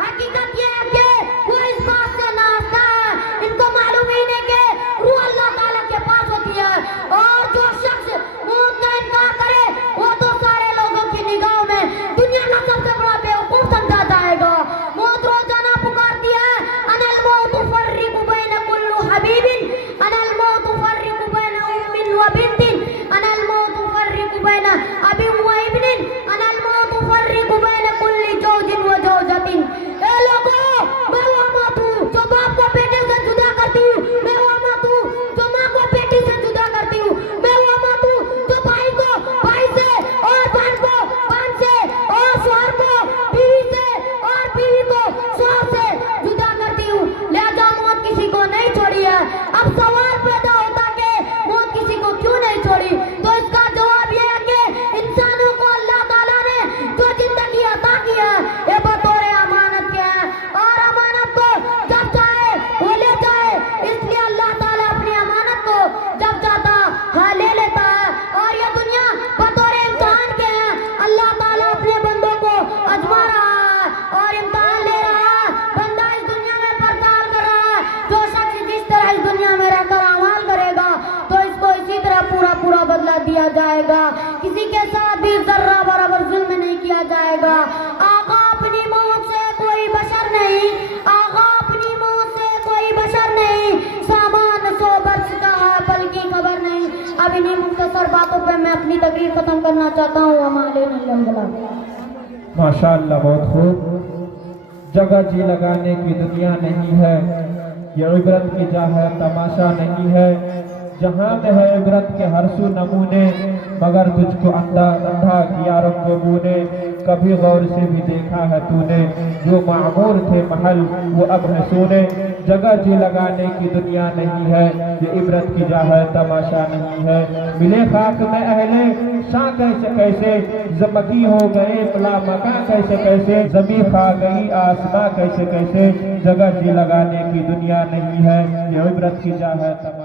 हकीकत ये है कि वो इस बात से नाराज है, इनको मालूम ही नहीं कि रूह अल्लाह ताला के पास होती है। और जो शख्स मौत का इनकार करे वो तो सारे लोगों की निगाह में दुनिया का सबसे बड़ा बेवकूफ समझा जाएगा। मौत रोजाना पुकारती है, अनल मौत फर्रिकु बैन कुल्लु हबीबिन, अनल मौत फर्रिकु बैन उम्मिन व बिन्तिन, अनल मौत फर्रिकु बैन अबिन व इब्निन, अनल मौत फर्रिकु बैन कुल्ली जौजिन व जौजतिन। ए लोगों, मैं वो मौत हूँ जो बाप को बेटे से जुदा करती हूँ, मैं वो मौत हूँ जो माँ को बेटी से जुदा करती हूँ, मैं वो मौत हूँ जो भाई को भाई से और बहन को बहन से और शौहर को बीवी से और बीवी को शौहर से जुदा करती हूँ। लिहाजा मौत किसी को नहीं छोड़ी है। अब सवाल पैदा होता कि मौत किसी को क्यों नहीं छोड़ी, तो इसका जवाब यह है कि इंसानों को अल्लाह ताला ने जो जिंदगी अता की है ये बतौर अमानत के है, और अमानत को जब चाहे वो ले जाए। इसलिए अल्लाह ताला अपनी अमानत को जब चाहता हाँ ले लेता है। और ये दुनिया बतौर इम्तिहान के है, अल्लाह ताला अपने बंदों को आजमा रहा है और इम्तिहान ले रहा है। बंदा इस दुनिया में पड़ताल कर रहा है, जो शख्स जिस तरह इस दुनिया में रहकर अमाल करेगा तो इसको इसी तरह पूरा पूरा बदला दिया जाएगा। किसी के साथ भी जर्रा बराबर जुल्म नहीं किया जाएगा। आका अपनी मौत से कोई बशर नहीं, आका अपनी मौत से कोई बशर नहीं, सामान 100 वर्ष का है बल्कि खबर नहीं। अब इन्हीं मुख्तसर बातों पे मैं अपनी तकरीर खत्म करना चाहता हूँ। हमारे माशाअल्लाह, बहुत खूब। जगह जी लगाने की दुनिया नहीं है, ये इबरत की जा है, तमाशा नहीं है। जहाँ में है इबरत के हर सू नमूने, मगर तुझको अंधा किया रंगों ने। कभी गौर से भी देखा है तूने, जो मामूर थे महल वो अब है सोने। जगह जी लगाने की दुनिया नहीं है, ये इबरत की जा है, तमाशा नहीं है। मिले खाक में अहले शाह कैसे कैसे, जमकी हो गए पला मका कैसे कैसे, जमी खा गई आसमां कैसे कैसे। जगह जी लगाने की दुनिया नहीं है, ये इबरत की जा है, तमाशा